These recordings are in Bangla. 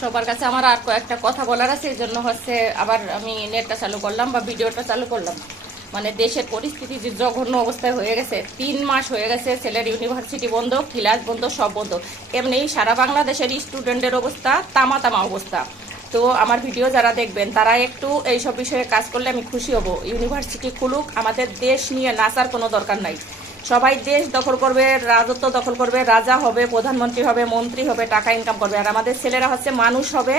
সবার কাছে আমার আর কয়েকটা কথা বলার আছে, এই জন্য হচ্ছে আবার আমি নেটটা চালু করলাম বা ভিডিওটা চালু করলাম। মানে দেশের পরিস্থিতি যে জঘন্য অবস্থায় হয়ে গেছে, 3 মাস হয়ে গেছে, ছেলের ইউনিভার্সিটি বন্ধ, ক্লাস বন্ধ, সব বন্ধ। এমনি সারা বাংলাদেশের স্টুডেন্টের অবস্থা তামা তামা অবস্থা। তো আমার ভিডিও যারা দেখবেন তারা একটু এইসব বিষয়ে কাজ করলে আমি খুশি হব। ইউনিভার্সিটি খুলুক, আমাদের দেশ নিয়ে নাচার কোনো দরকার নাই। সবাই দেশ দখল করবে, রাজত্ব দখল করবে, রাজা হবে, প্রধানমন্ত্রী হবে, মন্ত্রী হবে, টাকা ইনকাম করবে, আর আমাদের ছেলেরা হচ্ছে মানুষ হবে।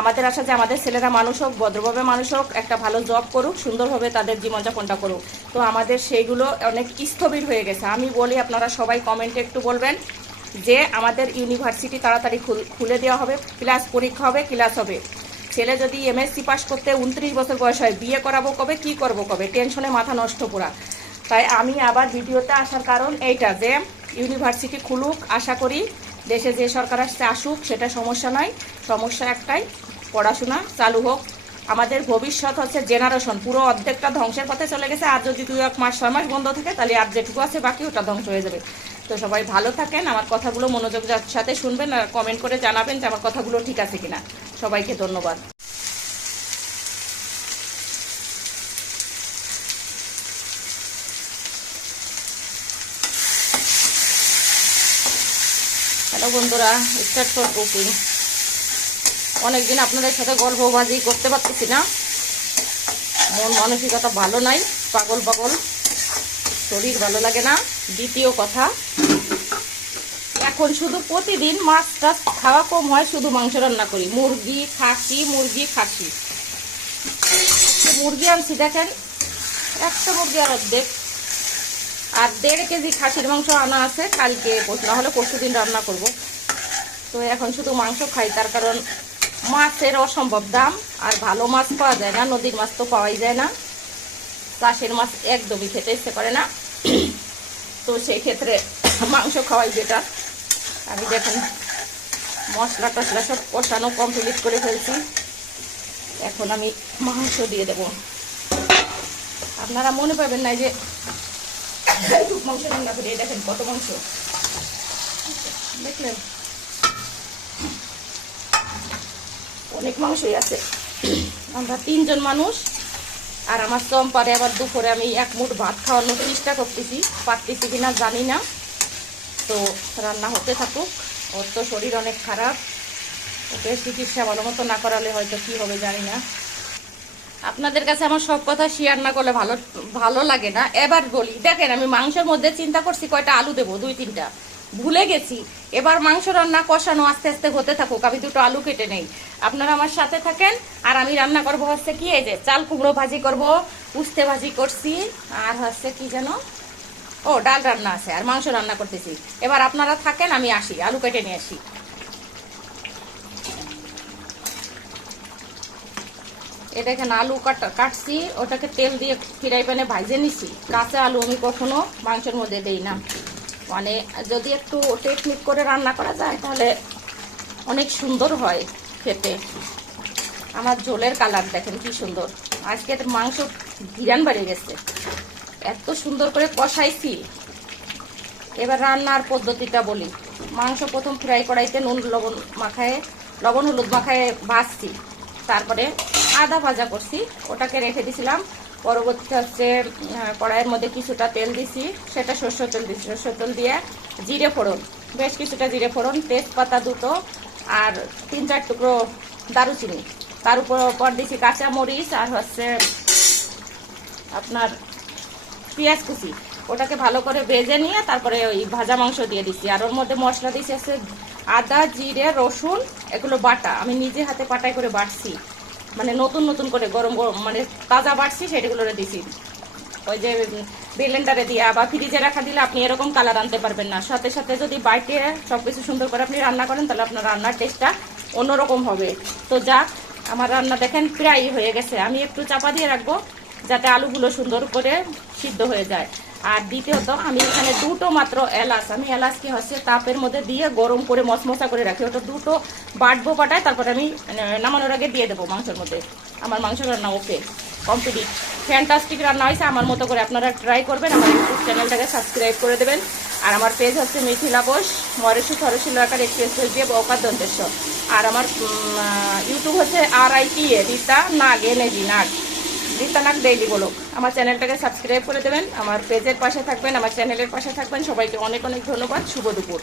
আমাদের আশা যে আমাদের ছেলেরা মানুষ হোক, ভদ্রভাবে মানুষ হোক, একটা ভালো জব করুক, সুন্দরভাবে তাদের জীবনযাপনটা করুক। তো আমাদের সেইগুলো অনেক স্থবির হয়ে গেছে। আমি বলি, আপনারা সবাই কমেন্টে একটু বলবেন যে আমাদের ইউনিভার্সিটি তাড়াতাড়ি খুলে দেওয়া হবে, ক্লাস পরীক্ষা হবে, ক্লাস হবে। ছেলে যদি এমএসসি পাস করতে 29 বছর বয়স হয়, বিয়ে করাবো কবে, কি করবো কবে, টেনশনে মাথা নষ্ট পুরা। তাই আমি আবার ভিডিওতে আসার কারণ এইটা যে ইউনিভার্সিটি খুলুক, আশা করি দেশে যে সরকার আসছে আসুক, সেটা সমস্যা নয়। সমস্যা একটাই, পড়াশোনা চালু হোক। আমাদের ভবিষ্যৎ হচ্ছে জেনারেশন পুরো অর্ধেকটা ধ্বংসের পথে চলে গেছে। আর যদি 2-1 মাস 6 মাস বন্ধ থাকে, তাহলে আর যেটুকু আছে বাকি ওটা ধ্বংস হয়ে যাবে। তো সবাই ভালো থাকেন, আমার কথাগুলো মনোযোগের সাথে শুনবেন আর কমেন্ট করে জানাবেন যে আমার কথাগুলো ঠিক আছে কিনা। সবাইকে ধন্যবাদ। হ্যালো বন্ধুরা, স্টার্ট ফর কুকিং। অনেকদিন আপনাদের সাথে গল্পবাজি করতে পারতেছি না, মন মানসিকতা ভালো নাই, পাগল পাগল, শরীর ভালো লাগে না। দ্বিতীয় কথা, এখন শুধু প্রতিদিন মাছ টাছ খাওয়া কম হয়, শুধু মাংস রান্না করি। মুরগি খাসি, মুরগি খাসি। মুরগি আনছি দেখেন, একটা মুরগি আর অর্ধেক, আর 1.5 কেজি খাসির মাংস আনা আছে, কালকে না হলে পরশু দিন রান্না করব। তো এখন শুধু মাংস খাই, তার কারণ মাছের অসম্ভব দাম, আর ভালো মাছ পাওয়া যায় না, নদীর মাছ তো পাওয়াই যায় না, চাষের মাছ একদমই খেতে ইচ্ছে করে না। তো সেই ক্ষেত্রে মাংস খাওয়াই বেটার। আমি দেখেন মশলা টশলা সব কষানো কমপ্লিট করে ফেলছি, এখন আমি মাংস দিয়ে দেব। আপনারা মনে পাবেন না যে মাংস রান্না করি, দেখেন কত মাংস, দেখলেন অনেক মাংসই আছে। আমরা 3 জন মানুষ, আর আমার চম্পারে আবার দুপুরে আমি 1 মুঠ ভাত খাওয়ানোর চেষ্টা করতেছি, পারতেছি কিনা জানি না। তো রান্না হতে থাকুক, ওর তো শরীর অনেক খারাপ, ওকে চিকিৎসা ভালো মতো না করালে হয়তো কি হবে জানি না। আপনাদের কাছে আমার সব কথা শেয়ার না করলে ভালো লাগে না। এবার বলি, দেখেন আমি মাংসের মধ্যে চিন্তা করছি কয়টা আলু দেবো, 2-3টা ভুলে গেছি। এবার মাংস রান্না কষানো আস্তে আস্তে হতে থাকুক, আমি 2টো আলু কেটে নেই। আপনারা আমার সাথে থাকেন। আর আমি রান্না করবো হচ্ছে কি, এই যে চাল কুমড়ো ভাজি করব, উস্তে ভাজি করছি, আর হচ্ছে কি যেন, ও ডাল রান্না আছে, আর মাংস রান্না করতেছি। এবার আপনারা থাকেন, আমি আসি, আলু কেটে নিয়ে আসি। এ দেখেন আলু কাটছি, ওটাকে তেল দিয়ে ফ্রাই প্যানে ভাজে নিছি। কাঁচা আলু আমি কখনো মাংসের মধ্যে দেই না, মানে যদি একটু টেকনিক করে রান্না করা যায় তাহলে অনেক সুন্দর হয় খেতে। আমার ঝোলের কালার দেখেন কি সুন্দর, আজকে মাংস ঘিরান বাড়িয়ে গেছে, এত সুন্দর করে কষাইছি। এবার রান্নার পদ্ধতিটা বলি। মাংস প্রথম ফ্রাই কড়াইতে লবণ হলুদ মাখায় ভাজছি, তারপরে আদা ভাজা করছি, ওটাকে রেখে দিছিলাম। পরবর্তীতে হচ্ছে কড়াইয়ের মধ্যে কিছুটা তেল দিছি, সেটা সরষের তেল দিছি। সরষের তেল দিয়ে জিরে ফোড়ন, বেশ কিছুটা জিরে ফোড়ন, তেজপাতা 2টো, আর 3-4 টুকরো দারুচিনি। তার উপর দিছি কাঁচা মরিচ, আর হচ্ছে আপনার পেঁয়াজ কুচি। ওটাকে ভালো করে ভেজে নিয়ে তারপরে ওই ভাজা মাংস দিয়ে দিচ্ছি। আর ওর মধ্যে মশলা দিচ্ছি আছে আদা, জিরে, রসুন, এগুলো বাটা, আমি নিজে হাতে পাটাই করে বাটছি, মানে নতুন করে গরম মানে তাজা বাটছি, সেটাগুলো দিছি। ওই যে ব্লেন্ডারে দিয়া বা ফ্রিজে রাখা দিলে আপনি এরকম কালার আনতে পারবেন না। সাথে সাথে যদি বাইটে সবকিছু সুন্দর করে আপনি রান্না করেন, তাহলে আপনার রান্নার টেস্টটা অন্যরকম হবে। তো যাক, আমার রান্না দেখেন প্রায় হয়ে গেছে। আমি একটু চাপা দিয়ে রাখবো যাতে আলুগুলো সুন্দর করে সিদ্ধ হয়ে যায়। আর দ্বিতীয়ত আমি এখানে 2টো মাত্র এলাচ, আমি এলাচকে হচ্ছে তাপের মধ্যে দিয়ে গরম করে মশমশা করে রাখি, ওটা 2টো বাটবো, বাটায় তারপরে আমি নামানোর আগে দিয়ে দেবো মাংসের মধ্যে। আমার মাংস রান্না ওকে কমপ্লিট, ফ্যান্টাস্টিক রান্না হয়েছে। আমার মতো করে আপনারা ট্রাই করবেন। আমার ইউটিউব চ্যানেলটাকে সাবস্ক্রাইব করে দেবেন। আর আমার পেজ হচ্ছে মিথিলা বোস, মরেশু সরশিল আকার এক্সপ্রেস দিয়ে বৌকার দন্তেশ্বর। আর আমার ইউটিউব হচ্ছে RITA রীতা নাগ NAG নাগ, রীতা নাগ ডেইলি ব্লগ। আমার চ্যানেলটাকে সাবস্ক্রাইব করে দেবেন, আমার পেজের পাশে থাকবেন, আমার চ্যানেলের পাশে থাকবেন। সবাইকে অনেক অনেক ধন্যবাদ। শুভ দুপুর।